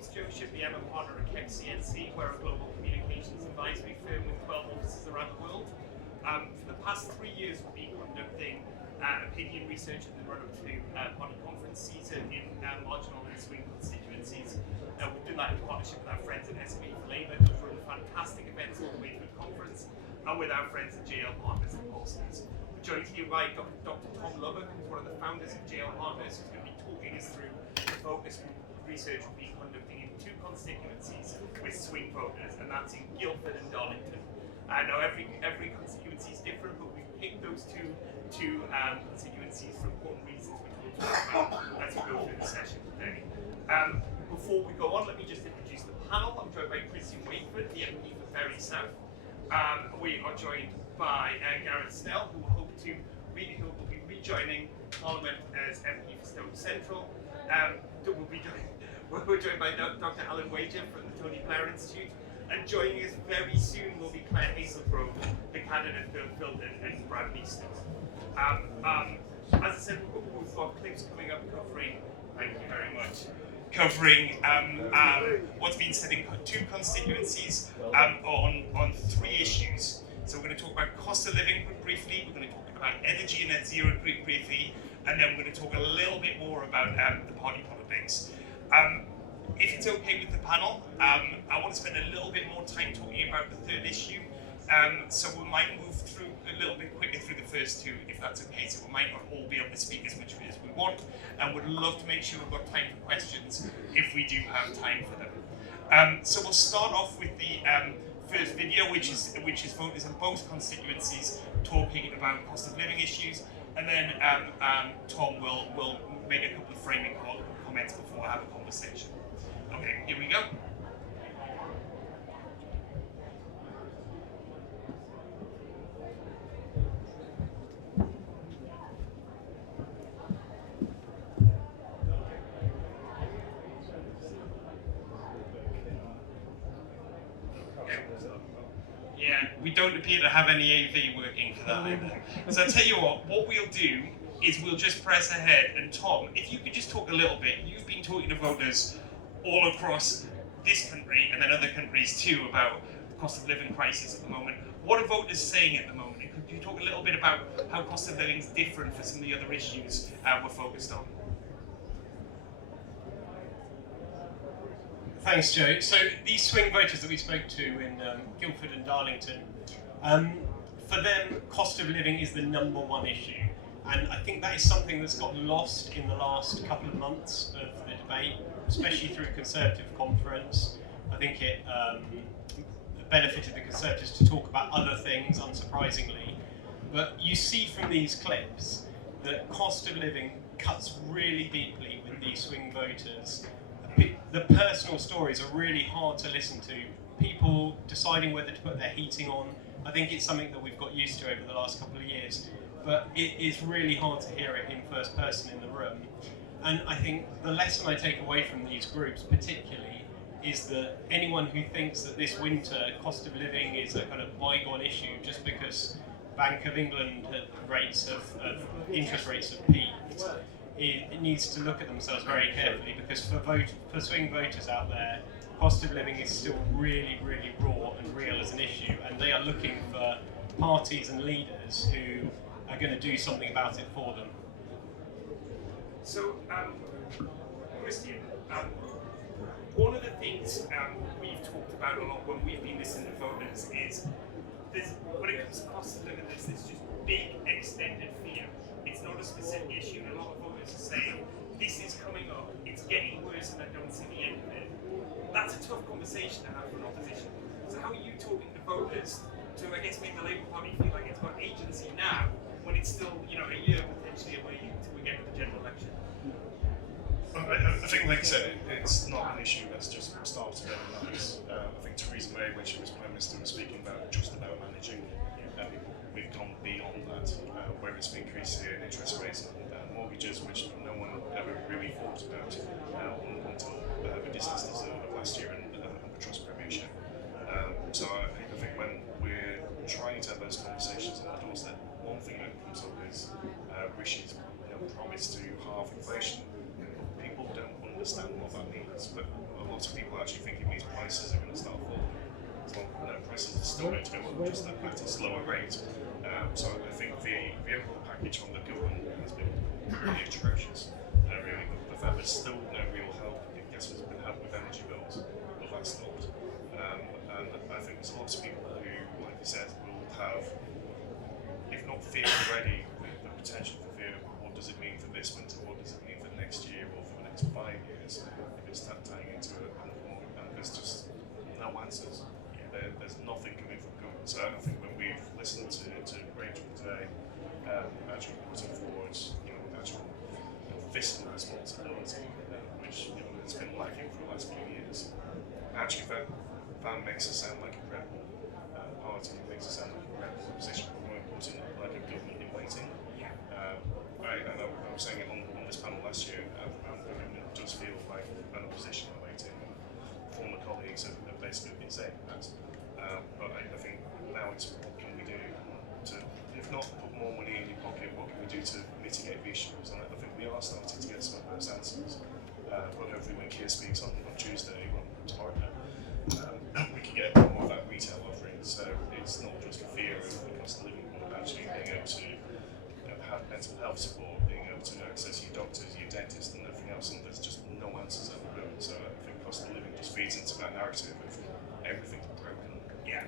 name's Joe Shipley. I'm a partner at Kekst. We're a global communications advisory firm with 12 offices around the world. For the past 3 years, we've been conducting opinion research in the run-up to party conference season in marginal and swing constituencies. We've done that in partnership with our friends at SME for Labour, who've run fantastic events all the way through the conference, and with our friends at JL Partners and Boston's. We're joined here by Dr. Tom Lubbock, who's one of the founders of JL Partners, who's going to be talking us through the focus research we've been conducting in 2 constituencies with swing voters, and that's in Guildford and Darlington. Now every constituency is different, but we've picked those two constituencies for important reasons, which we'll talk about as we go through the session today. Before we go on, let me just introduce the panel. I'm joined by Christian Wakeford, the MP for Bury South. We are joined by Gareth Snell, who will be rejoining Parliament as MP for Stoke Central. We're joined by Dr. Alan Wager from the Tony Blair Institute, and joining us very soon will be Claire Hazelgrove, the candidate for Filton and Bradley Easton. As I said, we've got clips coming up covering, thank you very much, covering what's been said in 2 constituencies on 3 issues. So we're going to talk about cost of living briefly, we're going to talk about energy and net zero briefly, and then we're going to talk a little bit more about the party politics. If it's okay with the panel, I want to spend a little bit more time talking about the 3rd issue. So we might move through a little bit quicker through the first 2, if that's okay. So we might not all be able to speak as much as we want, and would love to make sure we've got time for questions if we do have time for them. So we'll start off with the first video, which is voters in both constituencies talking about cost of living issues, and then Tom will make a couple of framing comments before I have a conversation. Okay, here we go. Yeah, we don't appear to have any AV working for that either. So I'll tell you what we'll do is we'll just press ahead, and Tom, if you could just talk a little bit. You've been talking to voters all across this country and then other countries too about the cost of living crisis at the moment. What are voters saying at the moment? Could you talk a little bit about how cost of living is different for some of the other issues we're focused on? Thanks, Joe. So these swing voters that we spoke to in Guildford and Darlington, for them, cost of living is the #1 issue. And I think that is something that's got lost in the last couple of months of the debate, especially through Conservative conference. I think it benefited the Conservatives to talk about other things, unsurprisingly. But you see from these clips that cost of living cuts really deeply with these swing voters. The personal stories are really hard to listen to. People deciding whether to put their heating on. I think it's something that we've got used to over the last couple of years, but it is really hard to hear it in first person in the room. And I think the lesson I take away from these groups particularly is that anyone who thinks that this winter cost of living is a kind of bygone issue just because Bank of England interest rates have peaked, it needs to look at themselves very carefully, because for swing voters out there, cost of living is still really, really raw and real as an issue, and they are looking for parties and leaders who are going to do something about it for them. So, Christian, one of the things we've talked about a lot when we've been listening to voters is when it comes to cost of living, there's this just big extended fear. It's not a specific issue, and a lot of voters are saying, this is coming up, it's getting worse and I don't see the end of it. That's a tough conversation to have for an opposition. So how are you talking to voters to, I guess, make the Labour Party feel like it's got agency now, when it's still, a year potentially away until we get to the general election? I think, like I said, it's not an issue that's just started overnight. I think Theresa May, when she was Prime Minister, was speaking about just about managing. We've gone beyond that, where it's been increasing in interest rates and mortgages, which no one ever really thought about until the disasters of last year and the Trust Premiership. So I think when we're trying to have those conversations on the doorstep, one thing that comes up is Rishi's promise to halve inflation. People don't understand what that means, but a lot lot of people actually think it means prices are going to start falling. So, no, prices are still going to go up, just at a slower rate. So I think the overall package from the government has been really atrocious. Really, the fact there's still no real help. Yes, there's been help with energy bills, but that's stopped. And I think there's a lot of people who, like you said, will have, if not fear already, the potential for fear. What does it mean for this winter? What does it mean for next year or for the next 5 years? If it's tying into it, and there's just no answers. There's nothing coming from government. So I think when we've listened to Rachel today, actually putting forward, actual fiscal responsibility, which has been lacking for the last few years. Actually, that makes us sound like a credible party. It makes us sound like a credible position. But more important, like a government in waiting. I was saying it on this panel last year. Our government does feel like an opposition in waiting. Former colleagues have basically been saying that. But I think now it's what can we do to, if not put more money in your pocket, what can we do to mitigate the issues? And I think we are starting to get some of those answers. But hopefully when Keir speaks on Tuesday, well, tomorrow now, we can get more of that retail offering. So it's not just fear of the cost of living, but actually being able to have mental health support, being able to access your doctors, your dentist, and everything else. And there's just no answers at the moment. So I think cost of living just feeds into that narrative of everything's broken. Yeah.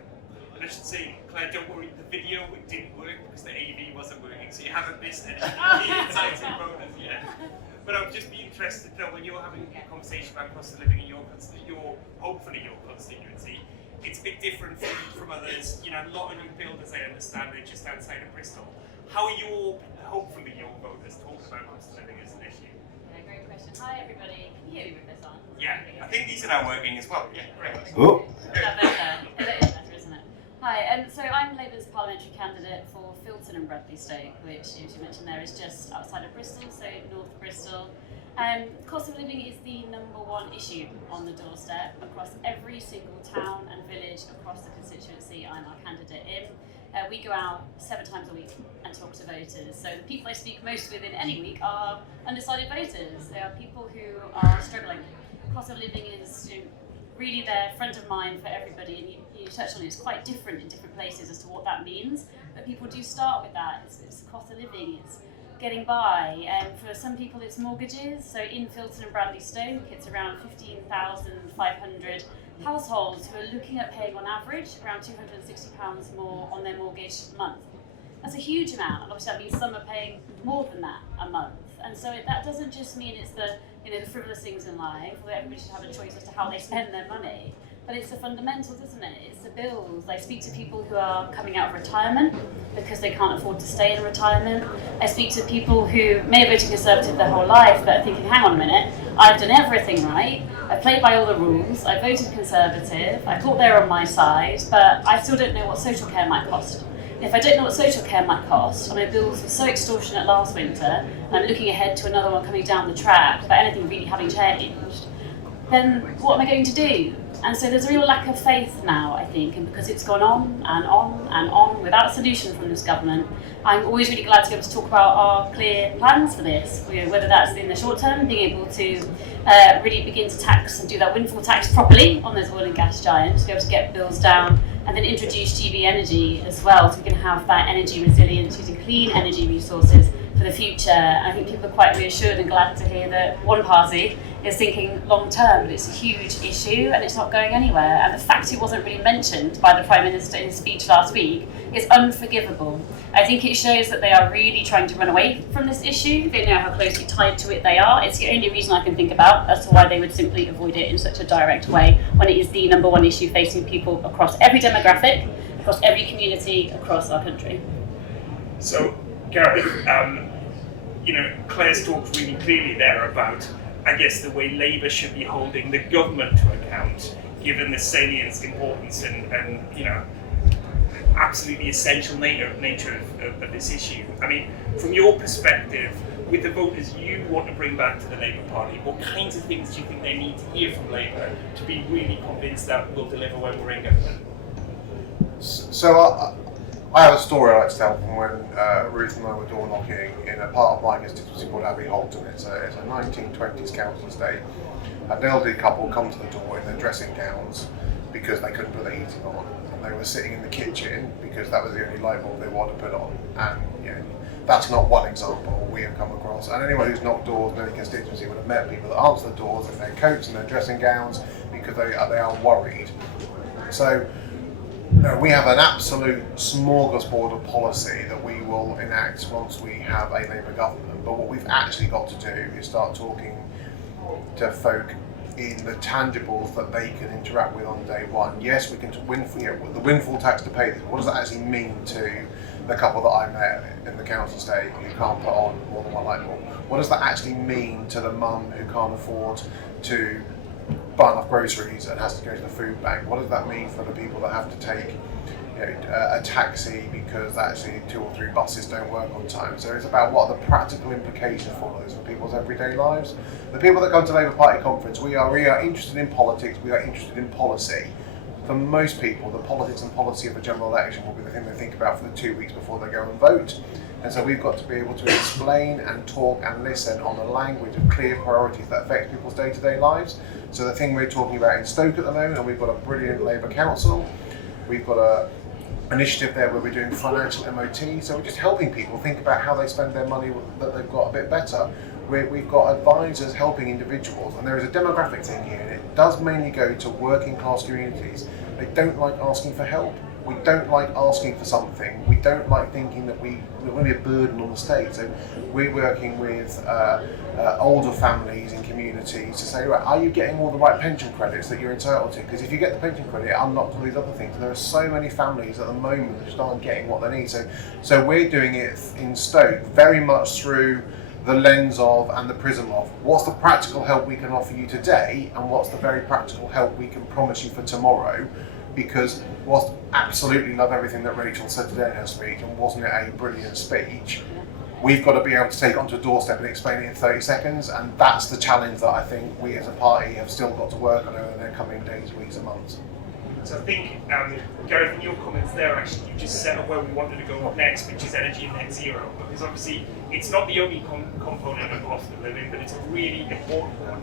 And I should say, Claire, don't worry, the video didn't work because the AV wasn't working, so you haven't missed any insights and bonus yet. But I would just be interested to know, when you're having a conversation about cost of living in hopefully your constituency, it's a bit different from others. A lot of new builders, I understand, are just outside of Bristol. How are hopefully your voters talking about cost of living as an issue? Yeah, great question. Hi everybody, can you hear me with this on? Yeah, I think these are now working as well. Yeah, great. Oh. That is better, isn't it? Hi, so I'm Labour's parliamentary candidate for Filton and Bradley Stoke, which, as you mentioned there, is just outside of Bristol, so North Bristol. Cost of living is the #1 issue on the doorstep across every single town and village across the constituency I'm our candidate in. We go out 7 times a week and talk to voters. So the people I speak most with in any week are undecided voters. They are people who are struggling. Cost of living is really there, front of mind for everybody, and you touched on it. It's quite different in different places as to what that means, but people do start with that. It's the cost of living, it's getting by. For some people it's mortgages. So in Filton and Bradley Stoke, it's around 15,500 households who are looking at paying on average around £260 more on their mortgage a month. That's a huge amount, and obviously that means some are paying more than that a month. And so that doesn't just mean it's the frivolous things in life, where everybody should have a choice as to how they spend their money, but it's the fundamentals, isn't it? It's the bills. I speak to people who are coming out of retirement because they can't afford to stay in retirement. I speak to people who may have voted Conservative their whole life, but are thinking, hang on a minute, I've done everything right, I played by all the rules, I voted Conservative, I thought they were on my side, but I still don't know what social care might cost. If I don't know what social care might cost, and my bills were so extortionate last winter, and I'm looking ahead to another one coming down the track without anything really having changed, then what am I going to do? And so there's a real lack of faith now, I think, and because it's gone on and on and on without a solution from this government, I'm always really glad to be able to talk about our clear plans for this, whether that's in the short term, being able to really begin to tax and do that windfall tax properly on those oil and gas giants, be able to get bills down, and then introduce GB energy as well, so we can have that energy resilience using clean energy resources for the future. I think people are quite reassured and glad to hear that one party is thinking long term, but it's a huge issue and it's not going anywhere. And the fact it wasn't really mentioned by the Prime Minister in his speech last week is unforgivable. I think it shows that they are really trying to run away from this issue. They know how closely tied to it they are. It's the only reason I can think about as to why they would simply avoid it in such a direct way when it is the #1 issue facing people across every demographic, across every community, across our country. So, Gareth, Claire's talked really clearly there about, I guess, the way Labour should be holding the government to account, given the salience, importance, and absolutely essential nature of this issue. I mean, from your perspective, with the voters you want to bring back to the Labour Party, what kinds of things do you think they need to hear from Labour to be really convinced that we'll deliver when we're in government? So I have a story I like to tell from when Ruth and I were door knocking in a part of my constituency called Abbey Holton. It's a 1920s council estate. An elderly couple come to the door in their dressing gowns because they couldn't put the heating on, and they were sitting in the kitchen because that was the only light bulb they wanted to put on. And that's not one example we have come across. And anyone who's knocked doors in any constituency would have met people that answer the doors in their coats and their dressing gowns because they are worried. So we have an absolute smorgasbord of policy that we will enact once we have a Labour government. But what we've actually got to do is start talking to folk in the tangibles that they can interact with on day one. Yes, we can the windfall tax to pay this. What does that actually mean to the couple that I met in the council estate who can't put on more than one light bulb? What does that actually mean to the mum who can't afford to buy enough groceries and has to go to the food bank? What does that mean for the people that have to take a taxi because actually 2 or 3 buses don't work on time? So it's about what are the practical implications for those for people's everyday lives. The people that come to Labour Party conference, we are interested in politics, we are interested in policy. For most people, the politics and policy of a general election will be the thing they think about for the 2 weeks before they go and vote. And so we've got to be able to explain and talk and listen on the language of clear priorities that affect people's day-to-day lives. So the thing we're talking about in Stoke at the moment, and we've got a brilliant Labour council, we've got a initiative there where we're doing financial MOT, so we're just helping people think about how they spend their money that they've got a bit better. We've got advisors helping individuals, and there is a demographic thing here, and it does mainly go to working class communities. They don't like asking for help. We don't like asking for something. We don't like thinking that we're going to be a burden on the state. So we're working with older families in communities to say, right, are you getting all the right pension credits that you're entitled to? Because if you get the pension credit, it unlocks all these other things. And there are so many families at the moment that just aren't getting what they need. So we're doing it in Stoke very much through the lens of and the prism of what's the practical help we can offer you today and what's the very practical help we can promise you for tomorrow. Because whilst absolutely love everything that Rachel said today in her speech, and wasn't it a brilliant speech, we've got to be able to take it onto a doorstep and explain it in 30 seconds, and that's the challenge that I think we as a party have still got to work on over the coming days, weeks and months. So I think, Gareth, in your comments there, actually, you just set up where we wanted to go next, which is energy and net zero, because obviously it's not the only component of cost of living, but it's a really important one.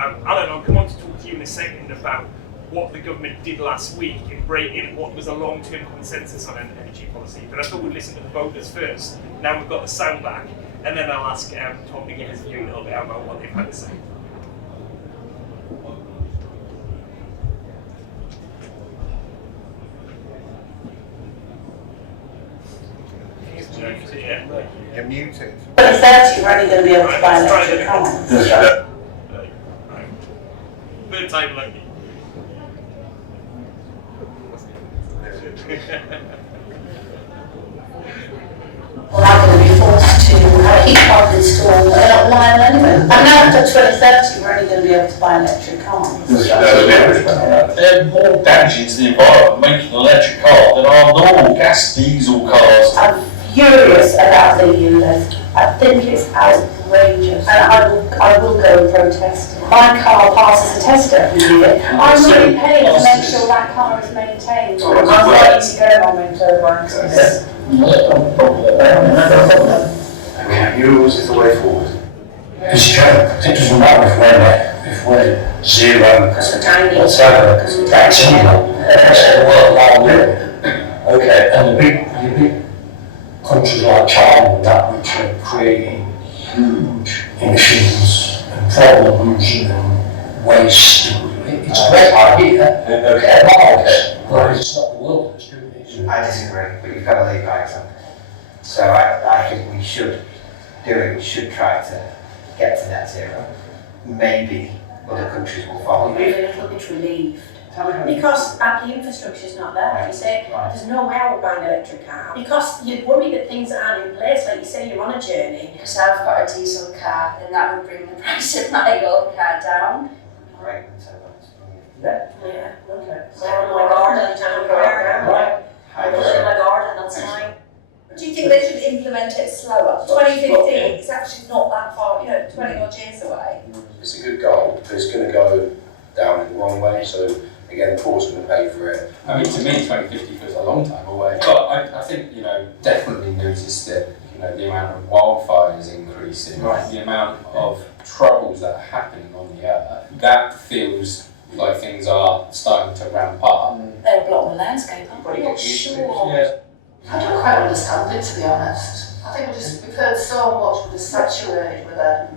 Alan, I'll come on to talk to you in a second about what the government did last week in what was a long-term consensus on an energy policy. But I thought we'd listen to the voters first. Now we've got the sound back, and then I'll ask Tom to get his view a little bit about what they've had to say. You're muted. By 30, we're only going to be able to buy electric cars. Third time lucky. Well, I'm going to be forced to heat pump installed, but they're not liable anyway. And now after 2030, we're only going to be able to buy electric cars. They're more damaging to the environment making an electric car than our normal gas diesel cars. I'm furious about the EU list. I think it's outrageous, and I will go and protest. My car passes a test every year. I'm really paying to make sure that car is maintained. I'm ready to go on motorbikes. Okay, yours is the way forward. It's true. It doesn't matter if we're zero, Because we're tiny. whatever, because we're that's the world with. Okay, and the big countries like China and that, which are creating huge emissions and problems and waste. It's a great idea. Okay, but it's not the world that's doing it. I disagree, but you've got to lead by example. So I think we should do it, we should try to get to net zero. Maybe other countries will follow. I'm a little bit relieved. Because the infrastructure's not there. You say, there's no way I would buy an electric car. Because you'd worry that things aren't in place, like you say, you're on a journey. Because I've got a diesel car, and that would bring the price of my old car down. Right, so Yeah, okay. So I have my garden down there. I put it in my garden, that's fine. Do you think they should implement it slower? 2015, it's actually not that far, 20 odd years away. It's a good goal, but it's going to go down in the wrong way. So again, the poor's going to pay for it. I mean, to me, 2050 feels a long time away. But I think, definitely noticed that, the amount of wildfires increasing, the amount of troubles that are happening on the earth, that feels like things are starting to ramp up. They're a block on the landscape, aren't they? I'm not sure. Yeah. I don't quite understand it, to be honest. I think we've heard so much, we're just saturated with it.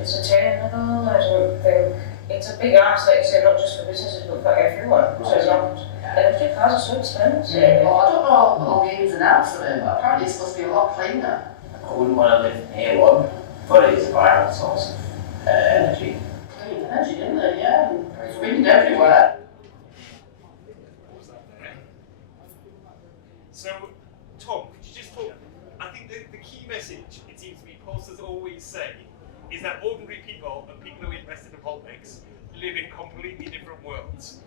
It's attainable. I don't think it's a big ask, like you say, not just for businesses but for everyone. So it's not. Electric cars are so expensive. Well, I don't know all the ins and outs of it, but apparently it's supposed to be a lot cleaner. I wouldn't want to live near one, but it's a viable source of energy. Clean energy, isn't it? Yeah, and it's wind everywhere. So, Tom, could you just talk? I think the key message, it seems to me, pollsters always say, is that ordinary people and people who are interested in politics live in completely different worlds.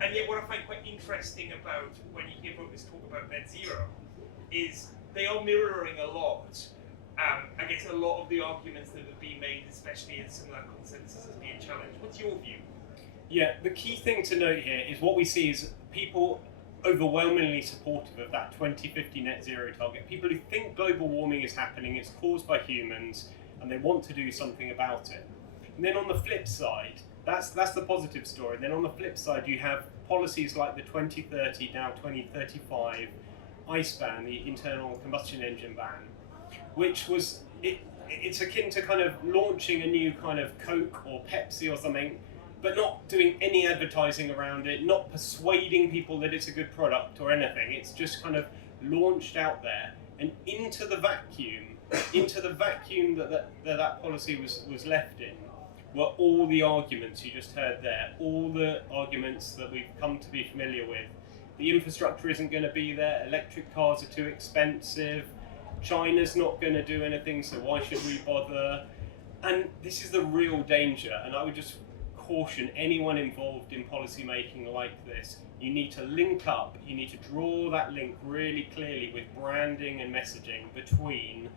And yet what I find quite interesting about when you hear voters talk about net zero is they are mirroring a lot, I guess, a lot of the arguments that have been made, especially in some of that consensus as being challenged. What's your view? Yeah, the key thing to note here is what we see is people overwhelmingly supportive of that 2050 net zero target. People who think global warming is happening, it's caused by humans, and they want to do something about it. And then on the flip side, that's the positive story. And then on the flip side, you have policies like the 2030, now 2035 ICE ban, the internal combustion engine ban, which was, it's akin to kind of launching a new kind of Coke or Pepsi or something, but not doing any advertising around it, not persuading people that it's a good product or anything. It's just kind of launched out there and into the vacuum that policy was left in were all the arguments you just heard there, all the arguments that we've come to be familiar with. The infrastructure isn't going to be there, electric cars are too expensive, China's not going to do anything, so why should we bother? And this is the real danger, and I would just caution anyone involved in policy making like this. You need to link up, you need to draw that link really clearly with branding and messaging between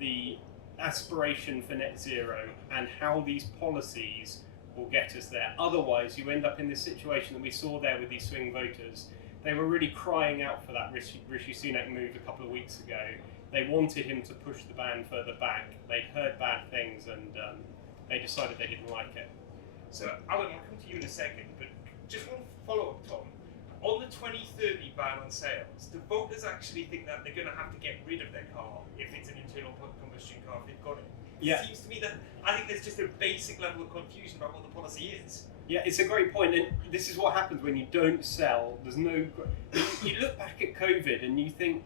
the aspiration for net zero and how these policies will get us there. Otherwise, you end up in this situation that we saw there with these swing voters. They were really crying out for that Rishi Sunak move a couple of weeks ago. They wanted him to push the ban further back. They'd heard bad things and they decided they didn't like it. So, Alan, I'll come to you in a second, but just one follow-up, Tom. On the 2030 ban on sales, do voters actually think that they're going to have to get rid of their car if it's an internal combustion car if they've got it? Yeah. It seems to me that I think there's just a basic level of confusion about what the policy is. Yeah, it's a great point, and this is what happens when you don't sell. There's no. You look back at COVID and you think,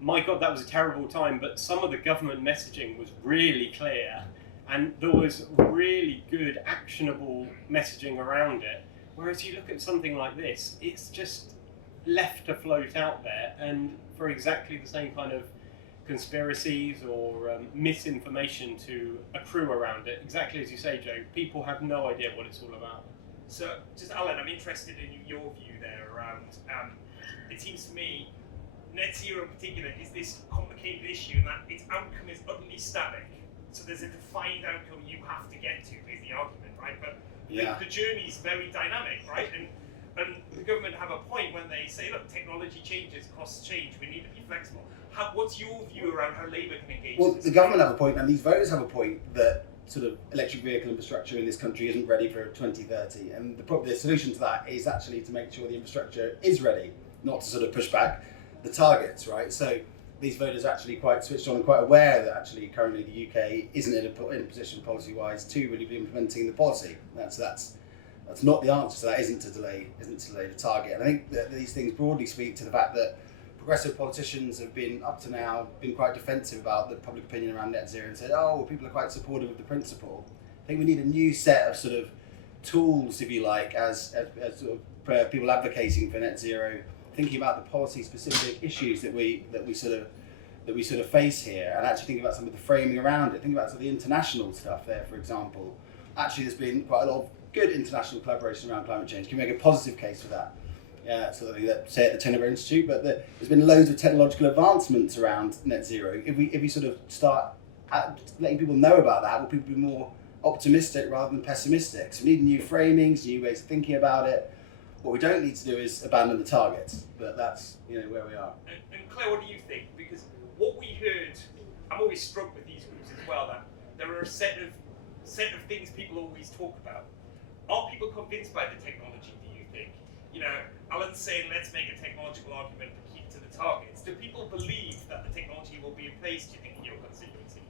my God, that was a terrible time, but some of the government messaging was really clear, and there was really good, actionable messaging around it. Whereas you look at something like this, it's just left to float out there, and for exactly the same kind of conspiracies or misinformation to accrue around it. Exactly as you say, Joe, people have no idea what it's all about. So, just Alan, I'm interested in your view there around, it seems to me, net zero in particular is this complicated issue, and that its outcome is utterly static. So there's a defined outcome you have to get to, is the argument, right? But the journey is very dynamic, right? And the government have a point when they say, look, technology changes, costs change, we need to be flexible. What's your view around how Labour can engage? Well, the government have a point, and these voters have a point that sort of electric vehicle infrastructure in this country isn't ready for 2030. And the solution to that is actually to make sure the infrastructure is ready, not to sort of push back the targets, right? So these voters are actually quite switched on and quite aware that actually currently the UK isn't in a position policy-wise to really be implementing the policy. That's not the answer to that. Isn't to delay the target. And I think that these things broadly speak to the fact that progressive politicians have been up to now been quite defensive about the public opinion around net zero and said, oh, well, people are quite supportive of the principle. I think we need a new set of sort of tools, if you like, as sort of people advocating for net zero, thinking about the policy-specific issues that we sort of face here, and actually thinking about some of the framing around it. Think about some of the international stuff there, for example. Actually, there's been quite a lot of good international collaboration around climate change. Can we make a positive case for that? So that say at the Tennever Institute, but there's been loads of technological advancements around net zero. If we sort of start letting people know about that, will people be more optimistic rather than pessimistic. So we need new framings, new ways of thinking about it. What we don't need to do is abandon the targets, but that's where we are. And Claire, what do you think? Because what we heard, I'm always struck with these groups as well, that there are a set of things people always talk about. Are people convinced by the technology, do you think? Alan's saying let's make a technological argument to keep to the targets. Do people believe that the technology will be in place, do you think, in your constituency?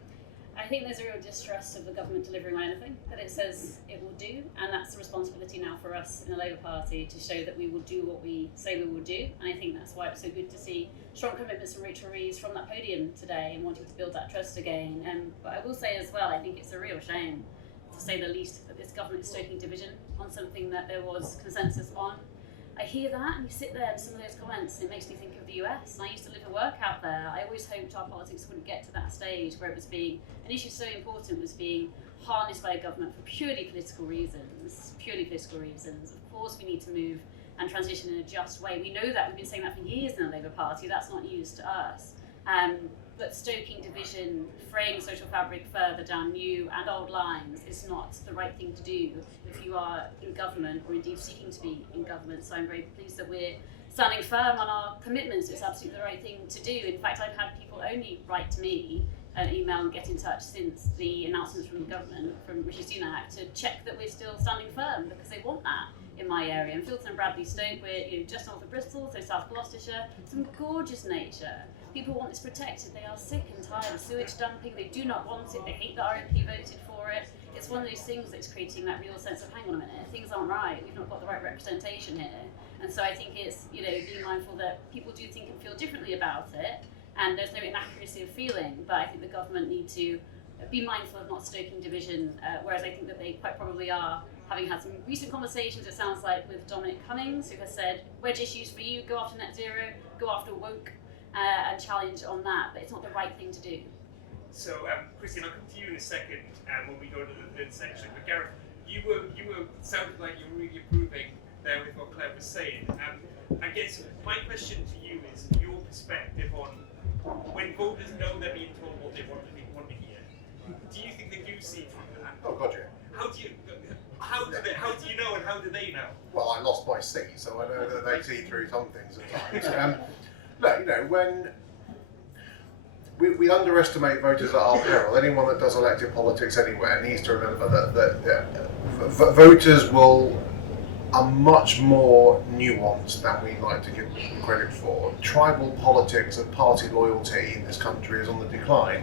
I think there's a real distrust of the government delivering on anything that it says it will do, and that's the responsibility now for us in the Labour Party to show that we will do what we say we will do. And I think that's why it's so good to see strong commitments from Rachel Reeves from that podium today and wanting to build that trust again. But I will say as well, I think it's a real shame, to say the least, that this government is stoking division on something that there was consensus on. I hear that, and you sit there and some of those comments, it makes me think of the US. And I used to live and work out there. I always hoped our politics wouldn't get to that stage where it was being, an issue so important was being harnessed by a government for purely political reasons. Of course we need to move and transition in a just way. We know that, we've been saying that for years in the Labour Party, that's not news to us. But stoking division, fraying social fabric further down new and old lines is not the right thing to do if you are in government or indeed seeking to be in government. So I'm very pleased that we're standing firm on our commitments. It's absolutely the right thing to do. In fact, I've had people only write to me an email and get in touch since the announcements from the government, from Rishi Sunak, to check that we're still standing firm because they want that in my area. In Filton and Bradley Stoke, we're just north of Bristol, so South Gloucestershire, some gorgeous nature. People want this protected. They are sick and tired of sewage dumping. They do not want it. They hate that our MP voted for it. It's one of those things that's creating that real sense of, hang on a minute, things aren't right. We've not got the right representation here. And so I think it's, being mindful that people do think and feel differently about it, and there's no inaccuracy of feeling, but I think the government need to be mindful of not stoking division, whereas I think that they quite probably are, having had some recent conversations, it sounds like, with Dominic Cummings, who has said, wedge issues for you, go after net zero, go after woke, and challenge on that, but it's not the right thing to do. So, Christian, I'll come to you in a second when we go to the third section. But Gareth, you were sounded like you were really approving there with what Claire was saying. I guess my question to you is your perspective on when voters know they're being told what they want to hear. Do you think they do see through that? Oh God, yeah. How do you know, and how do they know? Well, I lost my seat, so I know that they see through some things at times. Look, when we underestimate voters at our peril. Anyone that does elected politics anywhere needs to remember that voters are much more nuanced than we like to give them credit for. Tribal politics and party loyalty in this country is on the decline.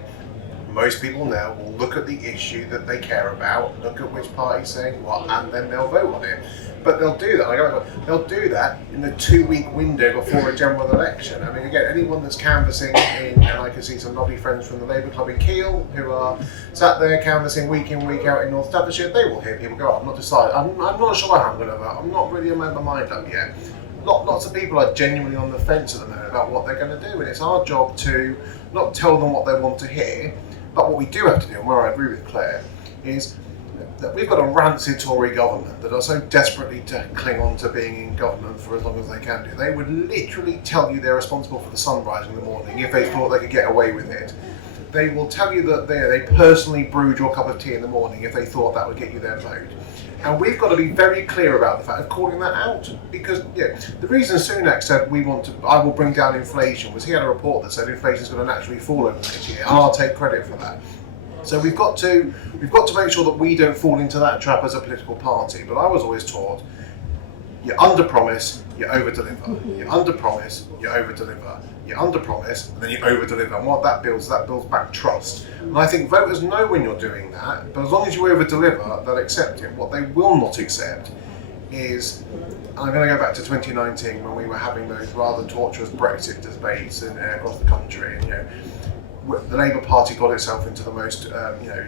Most people now will look at the issue that they care about, look at which party's saying what, and then they'll vote on it. But they'll do that. They'll do that in the 2-week window before a general election. I mean, again, anyone that's canvassing and I can see some lovely friends from the Labour Club in Keele who are sat there canvassing week in, week out in North Staffordshire, they will hear people go, I'm not decided. I'm not sure how I'm going to vote. I'm not really made my mind up yet. Lots of people are genuinely on the fence at the moment about what they're going to do, and it's our job to not tell them what they want to hear, but what we do have to do, and where I agree with Claire, is that we've got a rancid Tory government that are so desperately to cling on to being in government for as long as they can do. They would literally tell you they're responsible for the sun rising in the morning if they thought they could get away with it. They will tell you that they personally brewed your cup of tea in the morning if they thought that would get you their vote. And we've got to be very clear about the fact of calling that out, because the reason Sunak said I will bring down inflation was he had a report that said inflation is going to naturally fall over the next year, and I'll take credit for that. So we've got to make sure that we don't fall into that trap as a political party. But I was always taught, you under-promise, you over-deliver. You under-promise, you over-deliver. You under-promise, and then you over-deliver. And what that builds back trust. And I think voters know when you're doing that, but as long as you over-deliver, they'll accept it. What they will not accept is, I'm going to go back to 2019 when we were having those rather torturous Brexit debates across the country. And, the Labour Party got itself into the most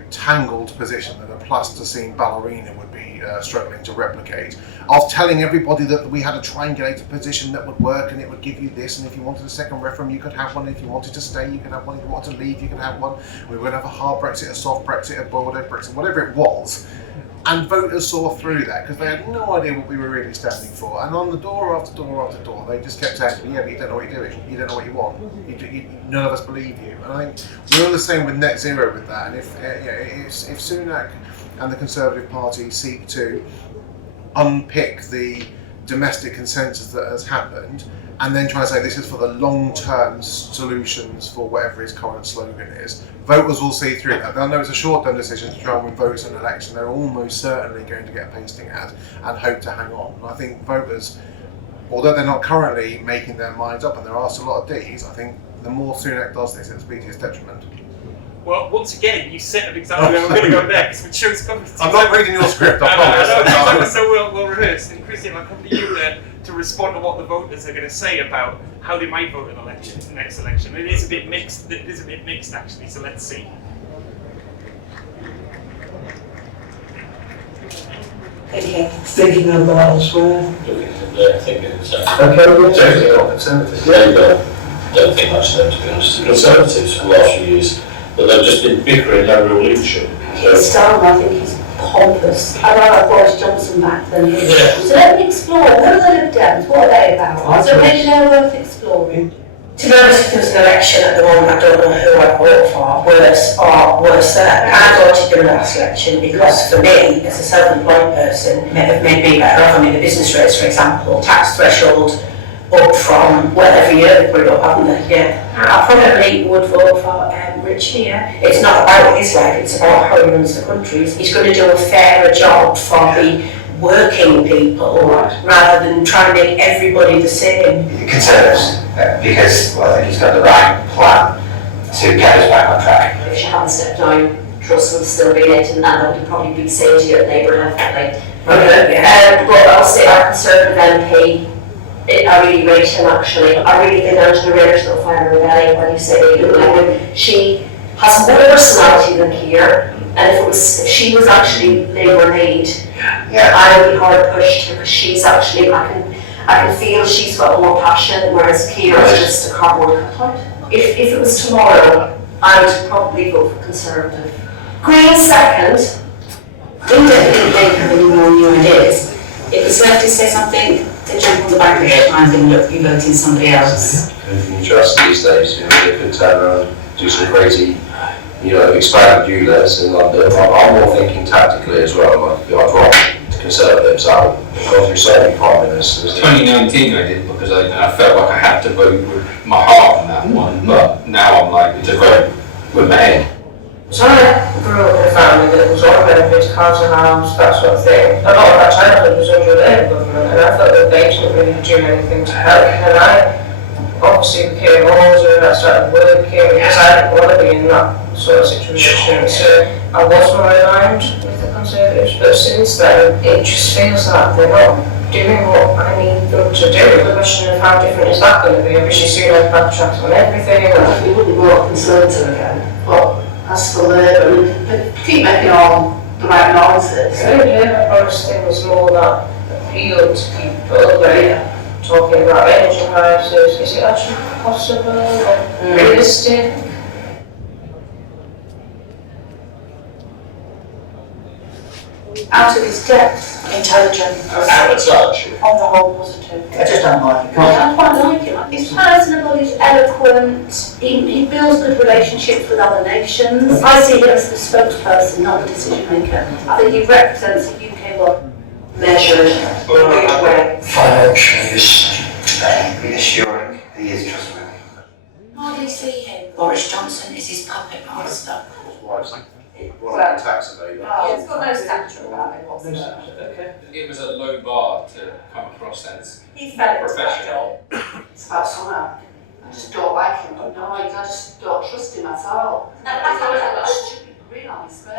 tangled position that a plasticine ballerina would be struggling to replicate, of telling everybody that we had a triangulated position that would work and it would give you this, and if you wanted a second referendum you could have one, if you wanted to stay you could have one, if you wanted to leave you could have one, we were going to have a hard Brexit, a soft Brexit, a boiled egg Brexit, whatever it was. And voters saw through that because they had no idea what we were really standing for. And on the door after door after door, they just kept saying to me, but you don't know what you're doing. You don't know what you want. None of us believe you. And I think we're all the same with net zero with that. And if Sunak and the Conservative Party seek to unpick the domestic consensus that has happened and then try to say this is for the long-term solutions for whatever his current slogan is. Voters will see through that. They'll know it's a short-term decision to try and win votes in an election. They're almost certainly going to get a pasting ad and hope to hang on. And I think voters, although they're not currently making their minds up and they're asked a lot of Ds, I think the more Sunak does this, it'll be to his detriment. Well, once again, you set up exactly where we're going to go next, which shows confidence. I'm not reading your script, I promise. So we'll rehearse. And Christian, I'll come to you to respond to what the voters are going to say about how they might vote in the next election. It is a bit mixed. It is a bit mixed, actually. So let's see. Thinking about elsewhere. Thinking Okay, Conservative. Labour don't think much of them, to be honest. The Conservatives for the last few years, but they've just been bickering, no real leadership. His style, I think, is pompous. I like Boris Johnson back then. So let me explore. What are the Lib Dems? What are they about? So maybe they're worth exploring. To be honest, if there was an election at the moment, I don't know who I'd vote for, worse than I voted in the last election because for me, as a self-employed person, it may have made me better off. I mean, the business rates, for example, tax threshold up from every year they put it up, haven't they? Yeah. I probably would vote for Richie, yeah. It's not about his life, it's about how he runs the country. He's going to do a fairer job for the working people rather than trying to make everybody the same. Conservatives, because I think he's got the right plan to get us back on track. If she hadn't stepped down, Truss would still be it, and that would probably be safer at Labour, definitely. But I'll say our Conservative MP, I really rate him actually. I really think Angela Rayner's little fire rebellion when you say she has more personality than Keir, and if she was actually Labour lead, I would be hard pushed because she's actually, I can feel she's got more passion, whereas Keir is just a cardboard cutout. If it was tomorrow, I would probably vote for Conservative. Green second. Indefinitely Labour having more new ideas. If it's left to say something, they jump on the back of the head and think, look, you're voting somebody else. Anything you trust these days, they could turn around and do some crazy, expand ULEZ in London. I'm more thinking tactically as well, like I'd rather the Conservatives out. I've gone through so many prime ministers. 2019 I did because I felt like I had to vote with my heart on that one, but now I'm like to vote with my head. So I grew up in a family that was on benefits, cars and arms, that sort of thing. A lot of that childhood was under the Labour government, and I felt that they didn't really do anything to help. And I obviously became older and I started working because I didn't want to be in that sort of situation. So I was more aligned with the Conservatives, but since then it just feels like they're not doing what I need them to do. The question of how different is that going to be? Obviously soon I've backtracked on everything. We wouldn't vote Conservative again, but that's still there, but keep making all the right noises. Yeah, I honestly think was more that appeal to people, talking about energy prices. Is it actually possible or realistic? Out of his depth, intelligent, on the whole positive. I just don't like it. I quite like him. He's personable, he's eloquent, he builds good relationships with other nations. I see him as the spokesperson, not the decision maker. I think he represents the UK well measured in a good way. Financially reassuring, he is trustworthy. Hardly see him. Boris Johnson is his puppet master. Tax evader. Yeah, it's got no stature about him whatsoever. It was a low bar to come across as He fell into that professional. job. It's about someone. I just don't like him. No, I just don't trust him at all. He's always got a stupid grin on his face.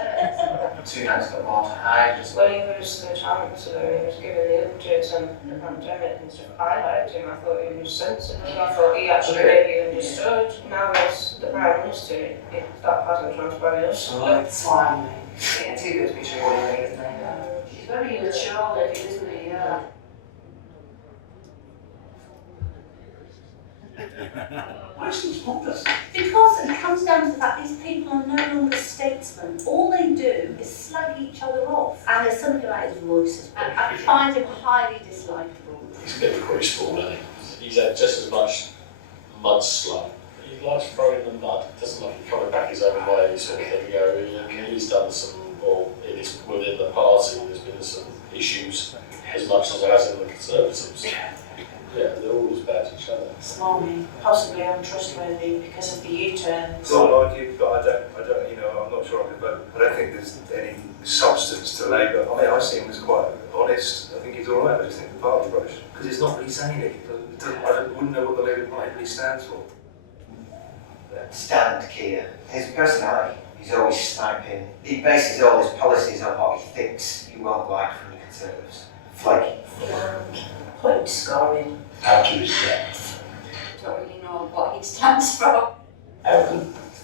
Sunak's got more to hide. When he was the chancellor and he was giving the updates on the pandemic and stuff, I liked him. I thought he was sensible. I thought he actually maybe understood. Now as the Prime Minister, that hasn't transpired. That's fine, mate. He's getting too good to be true anyway, isn't he? He's very immature, isn't he? Yeah. Why is this pompous? Because it comes down to the fact these people are no longer statesmen. All they do is slag each other off. And there's something about his voice. I find him highly dislikable. He's a bit of a crucible, isn't he? He's had just as much mud slung. He likes throwing the mud, doesn't like throwing back his own way, sort of thing. He's done some, or in within the party there's been some issues as much as there has in the Conservatives. Yeah, they're all as bad as each other. Smarmy, possibly untrustworthy because of the U-turns. Not argue, but I don't, you know, I'm not sure I could vote. I don't think there's any substance to Labour. I mean, I see him as quite honest. I think he's all right. I just think the party's rubbish because he's not really saying it. I wouldn't know what the Labour Party really stands for. Stand Keir, his personality, he's always sniping. He bases all his policies on what he thinks you won't like from the Conservatives. Flaky. Point scoring. Out to his depth. Don't really know what he stands for.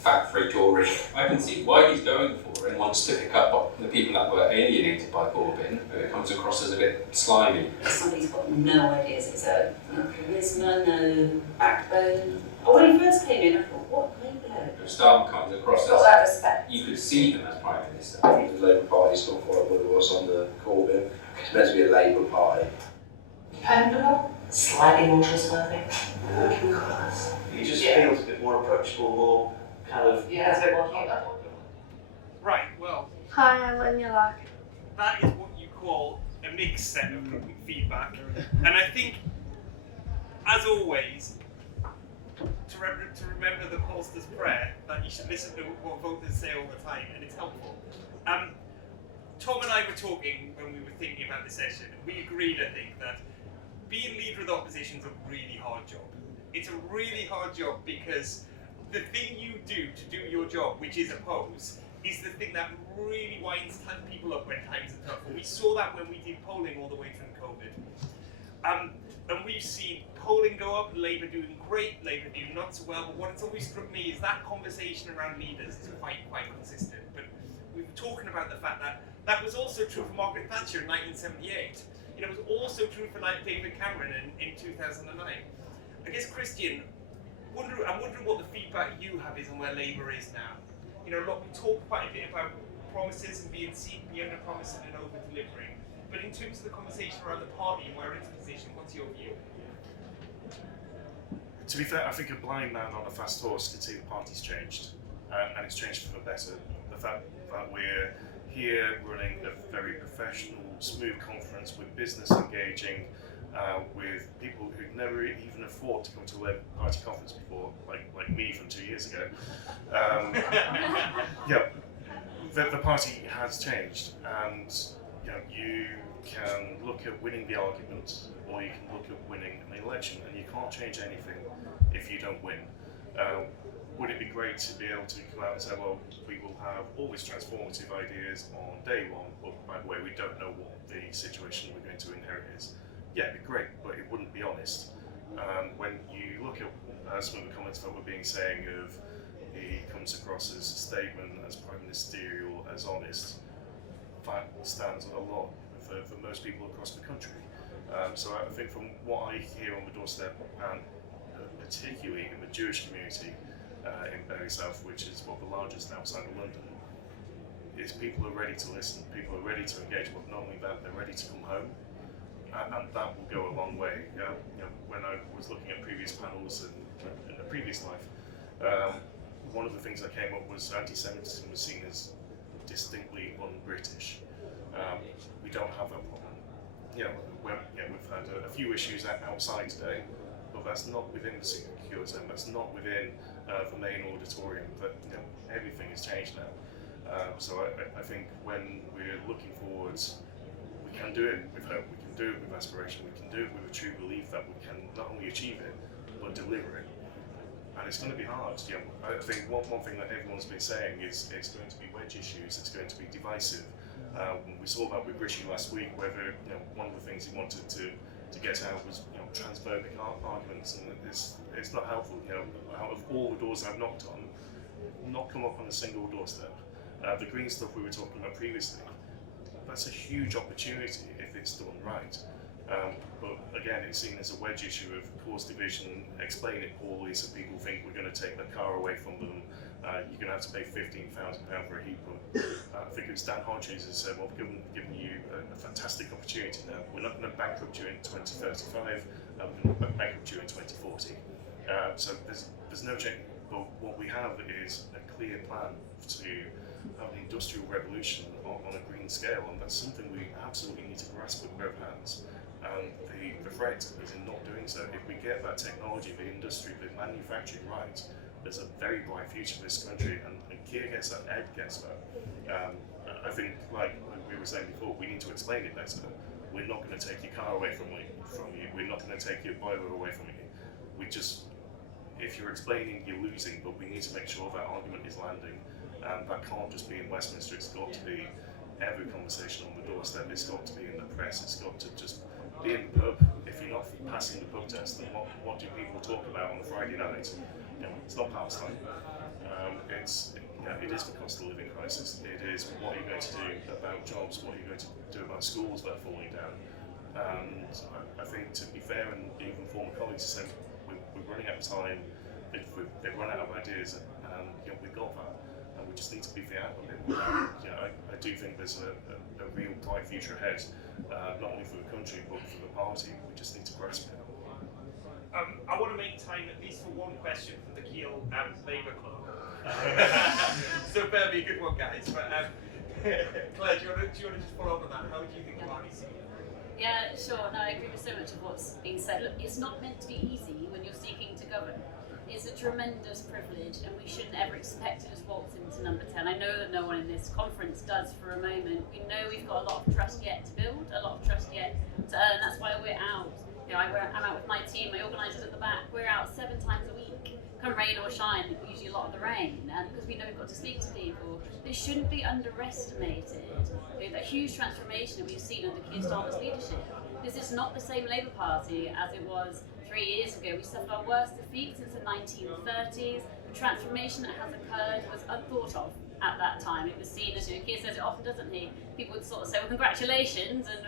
Fact-free Tory. I can see why he's going for it and wants to pick up the people that were alienated by Corbyn, but it comes across as a bit slimy. Somebody's got no ideas of his own. No charisma, no backbone. Oh, when he first came in, I thought, what Labour? Starmer comes across Got that as, respect. you could see him as Prime Minister. I think the Labour Party's not quite what it was on the Corbyn. It's meant to be a Labour Party. Dependable. Slightly more trustworthy. Working class. He just feels a bit more approachable, more kind of... Yeah, it's a bit more human. Right, well, Hi, I'm Anya. that is what you call a mixed set of feedback. And I think, as always, to remember the pollster's prayer, that you should listen to what voters say all the time, and it's helpful. Tom and I were talking when we were thinking about the session, and we agreed, I think, that being leader of the opposition is a really hard job. It's a really hard job because the thing you do to do your job, which is oppose, is the thing that really winds people up when times are tough. And we saw that when we did polling all the way through COVID. And we've seen polling go up, Labour doing great, Labour doing not so well, but what has always struck me is that conversation around leaders is quite consistent. But we were talking about the fact that that was also true for Margaret Thatcher in 1978. You know, it was also true for David Cameron in 2009. I guess, Christian, I'm wondering what the feedback you have is on where Labour is now. You know, look, we talk quite a bit about promises and being seen to be under promising and over delivering. But in terms of the conversation around the party and where it's positioned, what's your view? To be fair, I think a blind man on a fast horse can see the party's changed, and it's changed for the better. The fact that we're here running a very professional, smooth conference with business engaging, with people who'd never even afford to come to a Labour Party conference before, like me from 2 years ago. Yeah, the party has changed, and you know, you can look at winning the argument, or you can look at winning an election, and you can't change anything if you don't win. Would it be great to be able to come out and say, well, we will have all these transformative ideas on day one, but by the way, we don't know what the situation we're going to inherit is? Yeah, it'd be great, but it wouldn't be honest. When you look at some of the comments that were being saying of he comes across as a statement, as prime ministerial, as honest, that stands a lot for most people across the country. So I think from what I hear on the doorstep, and particularly in the Jewish community in Bury South, which is the largest outside of London, is people are ready to listen, people are ready to engage, but not only that, they're ready to come home. And that will go a long way. You know, when I was looking at previous panels in a previous life, one of the things that came up was anti-Semitism was seen as distinctly un-British. We don't have that problem. You know, we've had a few issues outside today, but that's not within the secure zone. That's not within the main auditorium. That everything has changed now. So I think when we're looking forwards, we can do it with hope. We can do it with aspiration. We can do it with a true belief that we can not only achieve it, but deliver it. And it's going to be hard. I think one thing that everyone's been saying is it's going to be wedge issues. It's going to be divisive. We saw that with Rishi last week, whether one of the things he wanted to get out was transphobic arguments, and it's not helpful. Out of all the doors I've knocked on, not come up on a single doorstep. The green stuff we were talking about previously, that's a huge opportunity if it's done right. But again, it's seen as a wedge issue of cause division, explain it poorly so people think we're going to take their car away from them. You're going to have to pay £15,000 for a heat pump. I think it was Dan Hodges who said, well, we've given you a fantastic opportunity now. We're not going to bankrupt you in 2035, we're going to bankrupt you in 2040. So there's no change, but what we have is a clear plan to have an industrial revolution on a green scale, and that's something we absolutely need to grasp with both hands. And the threat is in not doing so. If we get that technology, the industry, the manufacturing right, there's a very bright future for this country, and Keir gets that, Ed gets that. I think, like we were saying before, we need to explain it better. We're not going to take your car away from you. We're not going to take your boiler away from you. We just, if you're explaining, you're losing, but we need to make sure that argument is landing. That can't just be in Westminster, it's got to be every conversation on the doorstep, it's got to be in the press, it's got to just be in the pub. If you're not passing the pub test, then what do people talk about on a Friday night? It's not Palestine. It is the cost of living crisis. It is what are you going to do about jobs, what are you going to do about schools that are falling down. And I think, to be fair, and even former colleagues said, we're running out of time, they've run out of ideas, and we've got that. And we just need to beef it out a bit more. I do think there's a real bright future ahead, not only for the country but for the party. We just need to grasp it. I want to make time at least for one question from the Kiel Labour Club. So better be a good one, guys. But Claire, do you want to just follow up on that? How do you think the party see it? Yeah, sure. No, I agree with so much of what's being said. Look, it's not meant to be easy when you're seeking to govern. It's a tremendous privilege, and we shouldn't ever expect to just waltz into number 10. I know that no one in this conference does for a moment. We know we've got a lot of trust yet to build, a lot of trust yet to earn. That's why we're out. I'm out with my team, my organisers at the back. We're out 7 times a week. Come rain or shine, usually a lot of the rain, and because we know we've got to speak to people. This shouldn't be underestimated. The huge transformation that we've seen under Keir Starmer's leadership. This is not the same Labour Party as it was 3 years ago. We suffered our worst defeat since the 1930s. The transformation that has occurred was unthought of at that time. It was seen as, Keir says it often, doesn't he? People would sort of say, well, congratulations, and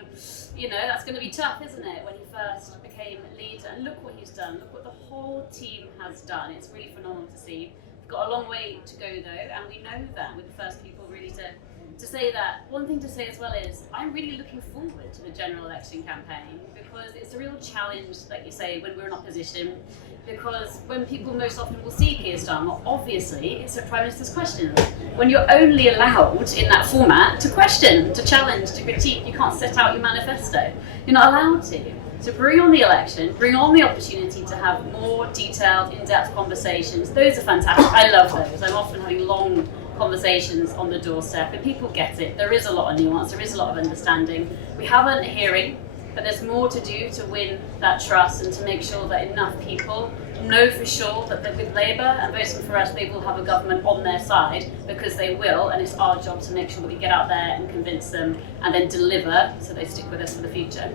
that's going to be tough, isn't it, when he first became leader. And look what he's done, look what the whole team has done. It's really phenomenal to see. We've got a long way to go though, and we know that. We're the first people really to say that. One thing to say as well is, I'm really looking forward to the general election campaign, because it's a real challenge, like you say, when we're in opposition, because when people most often will see Keir Starmer, obviously it's a Prime Minister's questions. When you're only allowed in that format to question, to challenge, to critique, you can't set out your manifesto. You're not allowed to. So bring on the election, bring on the opportunity to have more detailed, in-depth conversations. Those are fantastic. I love those. I'm often having long conversations on the doorstep, and people get it. There is a lot of nuance, there is a lot of understanding. We haven't a hearing, but there's more to do to win that trust and to make sure that enough people know for sure that with Labour and voting for us, they will have a government on their side, because they will, and it's our job to make sure that we get out there and convince them and then deliver so they stick with us for the future.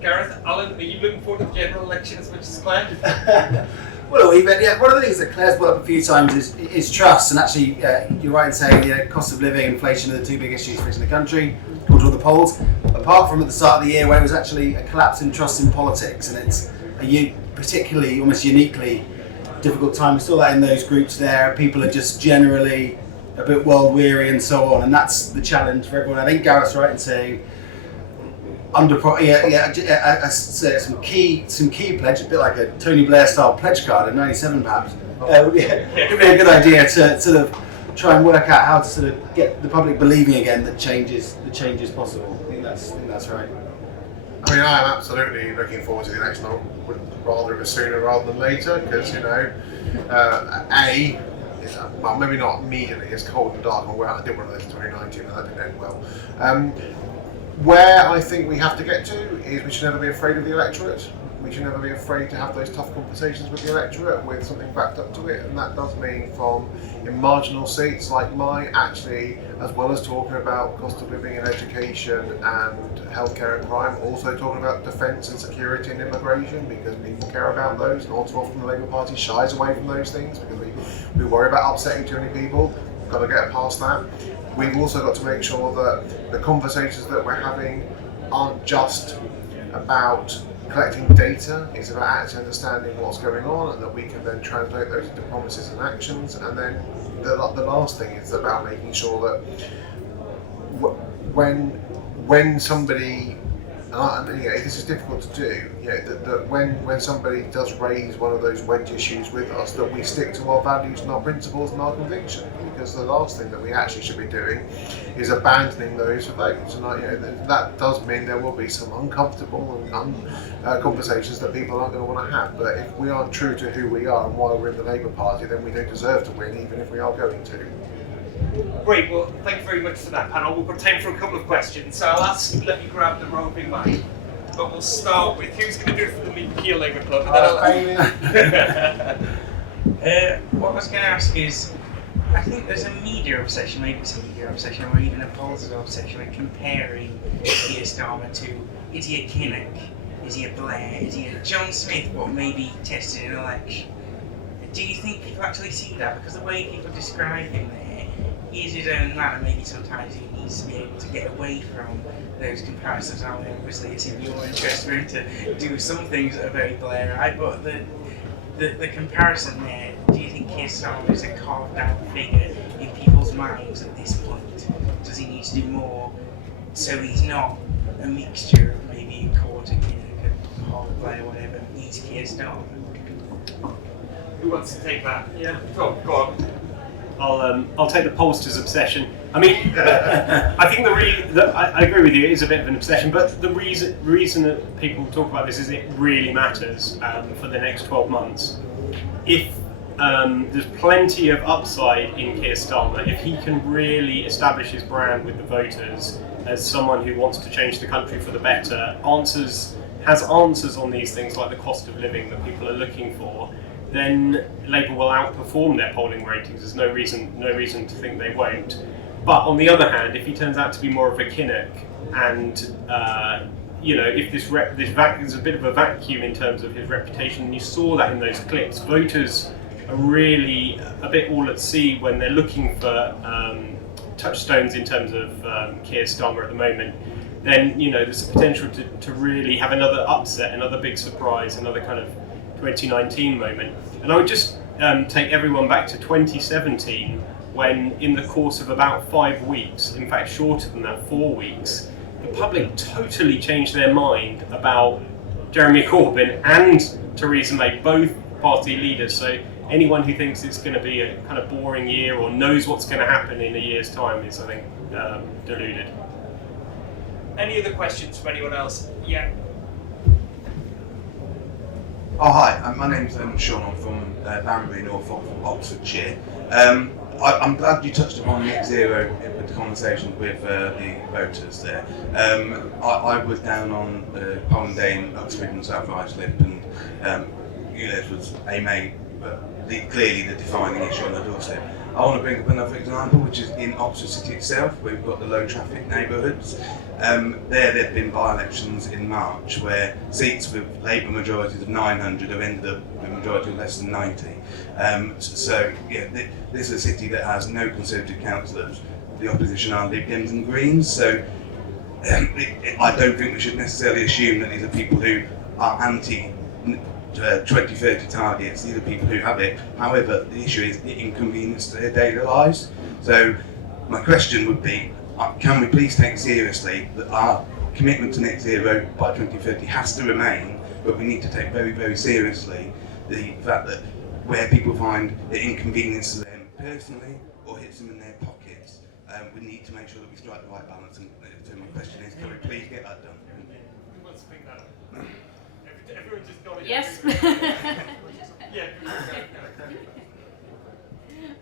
Gareth, Alan, are you looking forward to the general election as much as Claire? Well, one of the things that Claire's brought up a few times is trust, and actually you're right in saying cost of living, inflation are the 2 big issues facing the country, according to all the polls, apart from at the start of the year where it was actually a collapse in trust in politics, and it's a particularly, almost uniquely difficult time. We saw that in those groups there. People are just generally a bit world weary and so on, and that's the challenge for everyone. I think Gareth's right in saying some key pledge, a bit like a Tony Blair style pledge card in '97 perhaps. Would be a good idea to sort of try and work out how to sort of get the public believing again that change is possible. I think that's right. I mean, I am absolutely looking forward to the election. I would rather it was sooner rather than later, because well, maybe not immediately. It's cold and dark and wet. I did one of those in 2019, and that didn't end well. Where I think we have to get to is we should never be afraid of the electorate. We should never be afraid to have those tough conversations with the electorate with something backed up to it, and that does mean in marginal seats like mine, actually, as well as talking about cost of living and education and healthcare and crime, also talking about defence and security and immigration, because people care about those, and all too often the Labour Party shies away from those things because we worry about upsetting too many people. We've got to get past that. We've also got to make sure that the conversations that we're having aren't just about collecting data, it's about actually understanding what's going on, and that we can then translate those into promises and actions. And then the last thing is about making sure that when somebody, and this is difficult to do, that when somebody does raise one of those wedge issues with us, that we stick to our values and our principles and our conviction. because the last thing that we actually should be doing is abandoning those votes. And that does mean there will be some uncomfortable and conversations that people aren't going to want to have. But if we aren't true to who we are and why we're in the Labour Party, then we don't deserve to win, even if we are going to. Great, well, thank you very much for that panel. We've got time for a couple of questions. So let me grab the roving mic. But we'll start with who's going to do it for the Peel Labour Club. What I was going to ask is, I think there's a media obsession, maybe it's a media obsession, or even a political obsession with comparing Keir Starmer to, is he a Kinnock, is he a Blair, is he a John Smith, what maybe tested in an election? Do you think people actually see that? Because the way people describe him there, he is his own man, and maybe sometimes he needs to be able to get away from those comparisons. I mean, obviously it's in your interest for him to do some things that are very Blairite, but the comparison there, do you think Keir Starmer is a carved out figure in people's minds at this point? Does he need to do more so he's not a mixture of maybe a quarter Kinnock, a half Blair, whatever, he's Keir Starmer? Who wants to take that? Yeah, go on. I'll take the pollster's obsession. I mean, I think I agree with you. It is a bit of an obsession, but the reason that people talk about this is it really matters for the next 12 months. If there's plenty of upside in Keir Starmer, if he can really establish his brand with the voters as someone who wants to change the country for the better, has answers on these things like the cost of living that people are looking for, then Labour will outperform their polling ratings. There's no reason to think they won't. But on the other hand, if he turns out to be more of a Kinnock, and if there's a bit of a vacuum in terms of his reputation, and you saw that in those clips, voters are really a bit all at sea when they're looking for touchstones in terms of Keir Starmer at the moment. Then there's a potential to really have another upset, another big surprise, another kind of 2019 moment. And I would just take everyone back to 2017, when in the course of about 5 weeks, in fact shorter than that, 4 weeks, the public totally changed their mind about Jeremy Corbyn and Theresa May, both party leaders. So anyone who thinks it's going to be a kind of boring year or knows what's going to happen in a year's time is, I think, deluded. Any other questions from anyone else? Yeah. Oh, hi, my name's Sean. I'm from Banbury, North Oxfordshire. I'm glad you touched upon net zero with the conversation with the voters there. I was down on the polling day in Uxbridge and South Islip, and ULEZ was a main, but clearly the defining issue on the doorstep. I want to bring up another example, which is in Oxford City itself, where we've got the low traffic neighbourhoods. There've been by-elections in March where seats with Labour majorities of 900 have ended up with a majority of less than 90. This is a city that has no Conservative councillors. The opposition are Lib Dems and Greens, so I don't think we should necessarily assume that these are people who are anti 2030 targets. These are people who have it. However, the issue is the inconvenience to their daily lives. So my question would be, can we please take seriously that our commitment to net zero by 2030 has to remain, but we need to take very, very seriously the fact that where people find it inconvenience to them personally or hits them in their pockets, we need to make sure that we strike the right balance. And so my question is, can we please get that done? Who wants to bring that up? Everyone just got it. Yes. Yeah.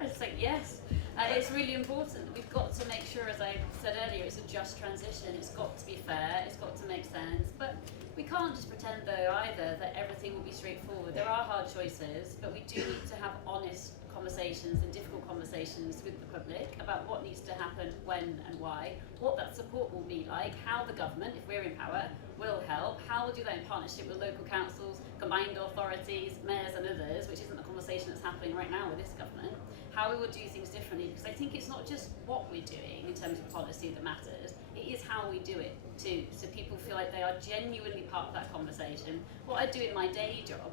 I just think yes. It's really important. We've got to make sure, as I said earlier, it's a just transition. It's got to be fair. It's got to make sense. But we can't just pretend, though, either, that everything will be straightforward. There are hard choices, but we do need to have honest conversations and difficult conversations with the public about what needs to happen, when and why, what that support will be like, how the government, if we're in power, will help, how we'll do that in partnership with local councils, combined authorities, mayors and others, which isn't the conversation that's happening right now with this government, how we will do things differently, because I think it's not just what we're doing in terms of policy that matters, it is how we do it too, so people feel like they are genuinely part of that conversation. What I do in my day job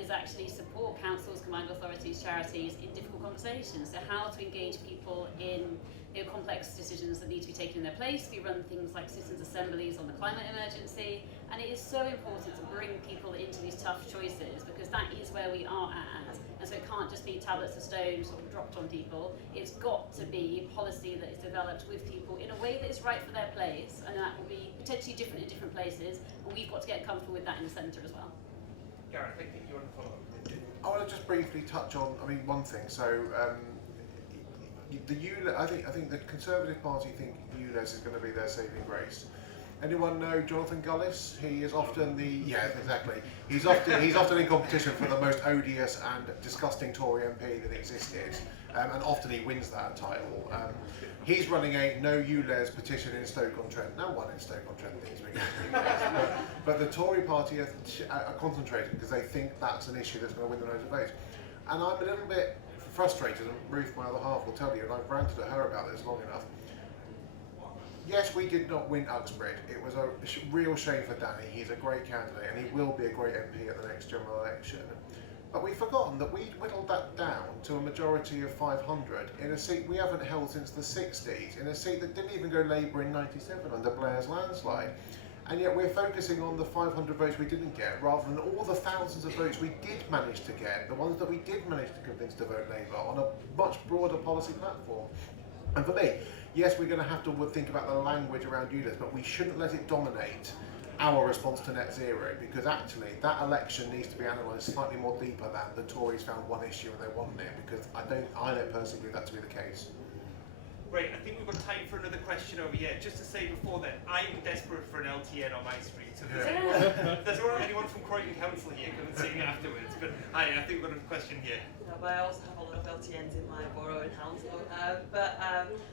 is actually support councils, combined authorities, charities in difficult conversations. So how to engage people in complex decisions that need to be taken in their place. We run things like citizens' assemblies on the climate emergency, and it is so important to bring people into these tough choices, because that is where we are at. And so it can't just be tablets of stone sort of dropped on people. It's got to be policy that is developed with people in a way that is right for their place, and that will be potentially different in different places, and we've got to get comfortable with that in the centre as well. Gareth, I think you want to follow up. I want to just briefly touch on, one thing. So, I think the Conservative Party think ULEZ is going to be their saving grace. Anyone know Jonathan Gullis? He is often exactly. He's often in competition for the most odious and disgusting Tory MP that existed, and often he wins that title. He's running a no ULEZ petition in Stoke-on-Trent. No one in Stoke-on-Trent thinks we can. But the Tory party are concentrating because they think that's an issue that's going to win them loads of votes. And I'm a little bit frustrated, and Ruth, my other half, will tell you, and I've ranted at her about this long enough. Yes, we did not win Uxbridge. It was a real shame for Danny. He's a great candidate and he will be a great MP at the next general election. But we've forgotten that we whittled that down to a majority of 500 in a seat we haven't held since the 60s, in a seat that didn't even go Labour in 97 under Blair's landslide. And yet we're focusing on the 500 votes we didn't get rather than all the thousands of votes we did manage to get, the ones that we did manage to convince to vote Labour on a much broader policy platform. And for me, yes, we're going to have to think about the language around ULEZ, but we shouldn't let it dominate our response to net zero, because actually that election needs to be analysed slightly more deeper than the Tories found one issue and they won it, because I don't personally believe that to be the case. Right, I think we've got time for another question over here. Just to say before then, I'm desperate for an LTN on my street. So there's anyone from Croydon Council here, come and see me afterwards. But hi, I think we've got a question here. No, but I also have a lot of LTNs in my borough in Hounslow.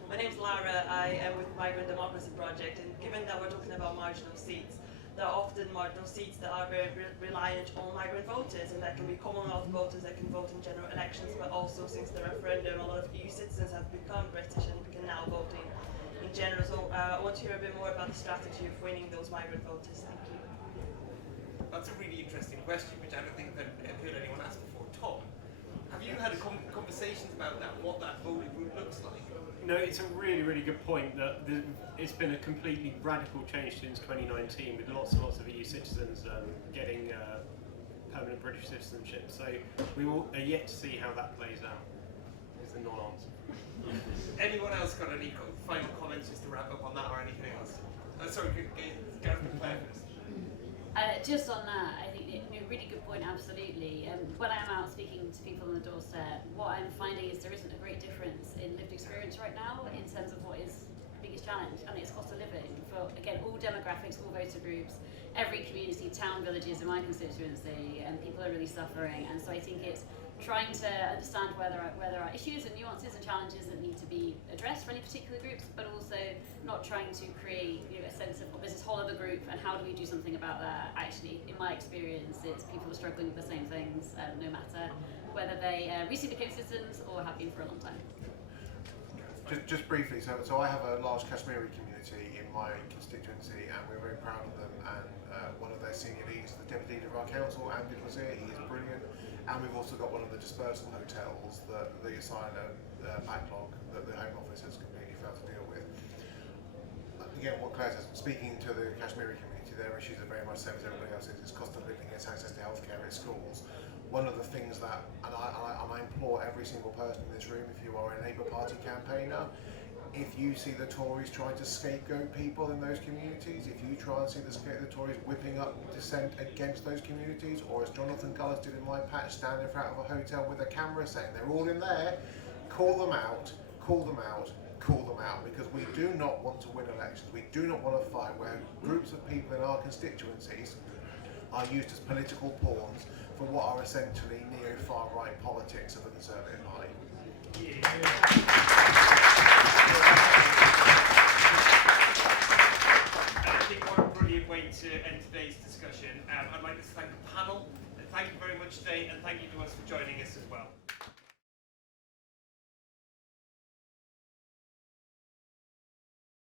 My name's Lara. I am with the Migrant Democracy Project, and given that we're talking about marginal seats, there are often marginal seats that are very reliant on migrant voters, and that can be Commonwealth voters that can vote in general elections, but also since the referendum, a lot of EU citizens have become British and can now vote in general. So I want to hear a bit more about the strategy of winning those migrant voters. Thank you. That's a really interesting question, which I don't think I've heard anyone ask before. Tom, have you had conversations about that, what that voting route looks like? No, it's a really, really good point that it's been a completely radical change since 2019 with lots and lots of EU citizens getting permanent British citizenship. So we are yet to see how that plays out, is the non-answer. Anyone else got any final comments just to wrap up on that or anything else? Sorry, Gareth and Claire first. Just on that, I think really good point, absolutely. When I'm out speaking to people on the doorstep, what I'm finding is there isn't a great difference in lived experience right now in terms of what is the biggest challenge, and it's cost of living for, again, all demographics, all voter groups, every community, town, villages in my constituency, and people are really suffering. And so I think it's trying to understand where there are issues and nuances and challenges that need to be addressed for any particular groups, but also not trying to create a sense of, well, there's this whole other group and how do we do something about that. Actually, in my experience, it's people are struggling with the same things, no matter whether they recently became citizens or have been for a long time. Just briefly, so I have a large Kashmiri community in my constituency and we're very proud of them, and one of their senior leaders, the deputy leader of our council, Andy was here, he is brilliant. And we've also got one of the dispersal hotels that the asylum backlog that the Home Office has completely failed to deal with. Again, what Claire says, speaking to the Kashmiri community, their issues are very much the same as everybody else's. It's cost of living, it's access to healthcare, it's schools. One of the things that, and I implore every single person in this room, if you are a Labour Party campaigner, if you see the Tories trying to scapegoat people in those communities, if you try and see the Tories whipping up dissent against those communities, or as Jonathan Gullis did in my patch, standing in front of a hotel with a camera saying they're all in there, call them out, call them out, call them out, because we do not want to win elections. We do not want to fight where groups of people in our constituencies are used as political pawns for what are essentially neo-far right politics of the Conservative Party. I think what a brilliant way to end today's discussion. I'd like to thank the panel, and thank you very much today, and thank you to us for joining us as well.